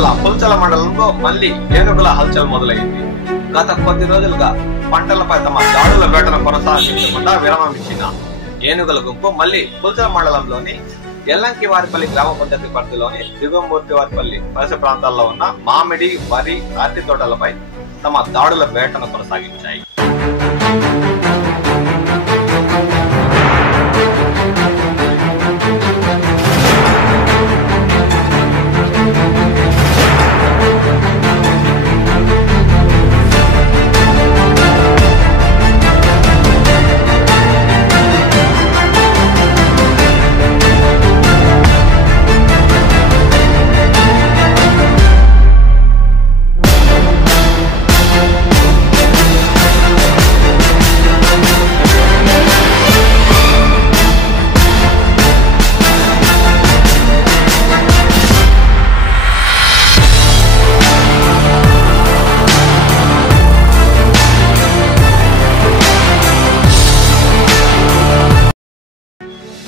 జిల్లా పుల్చల మండలంలో మళ్లీ ఏనుగుల హల్చల్ మొదలైంది. గత కొద్ది రోజులుగా పంటలపై తమ దాడుల వేటను కొనసాగించకుండా విరామం ఇచ్చిన ఏనుగుల గుంపు మళ్లీ పుల్చల మండలంలోని ఎల్లంకివారిపల్లి గ్రామ పంచాయతీ పరిధిలోని దిగువమూర్తివారిపల్లి పరిసర ప్రాంతాల్లో ఉన్న మామిడి, వరి, అరటి తోటలపై తమ దాడుల వేటను కొనసాగించాయి.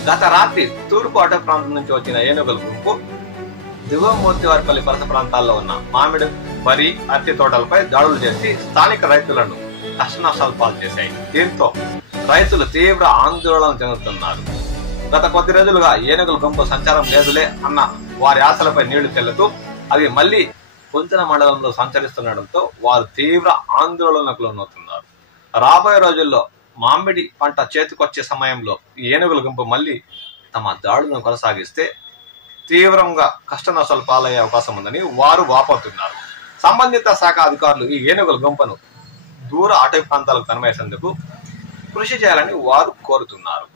గత రాత్రి తూర్పు అటవీ ప్రాంతం నుంచి వచ్చిన ఏనుగుల గుంపు దిగువమూర్తివారిపల్లి పరిసర ప్రాంతాల్లో ఉన్న మామిడి, వరి, అరటి తోటలపై దాడులు చేసి స్థానిక రైతులను కష్టనష్టాలు పాలు చేశాయి. దీంతో రైతులు తీవ్ర ఆందోళన చెందుతున్నారు. గత కొద్ది రోజులుగా ఏనుగుల గుంపు సంచారం లేదులే అన్న వారి ఆశలపై నీళ్లు చెల్లుతూ అవి మళ్లీ పుల్చల మండలంలో సంచరిస్తుండటంతో వారు తీవ్ర ఆందోళనకు లోనవుతున్నారు. రాబోయే రోజుల్లో మామిడి పంట చేతికొచ్చే సమయంలో ఏనుగుల గుంపు మళ్లీ తమ దాడులను కొనసాగిస్తే తీవ్రంగా కష్ట నష్టాలు పాలయ్యే అవకాశం ఉందని వారు వాపోతున్నారు. సంబంధిత శాఖ అధికారులు ఈ ఏనుగుల గుంపును దూర అటవీ ప్రాంతాలకు తరమేసేందుకు కృషి చేయాలని వారు కోరుతున్నారు.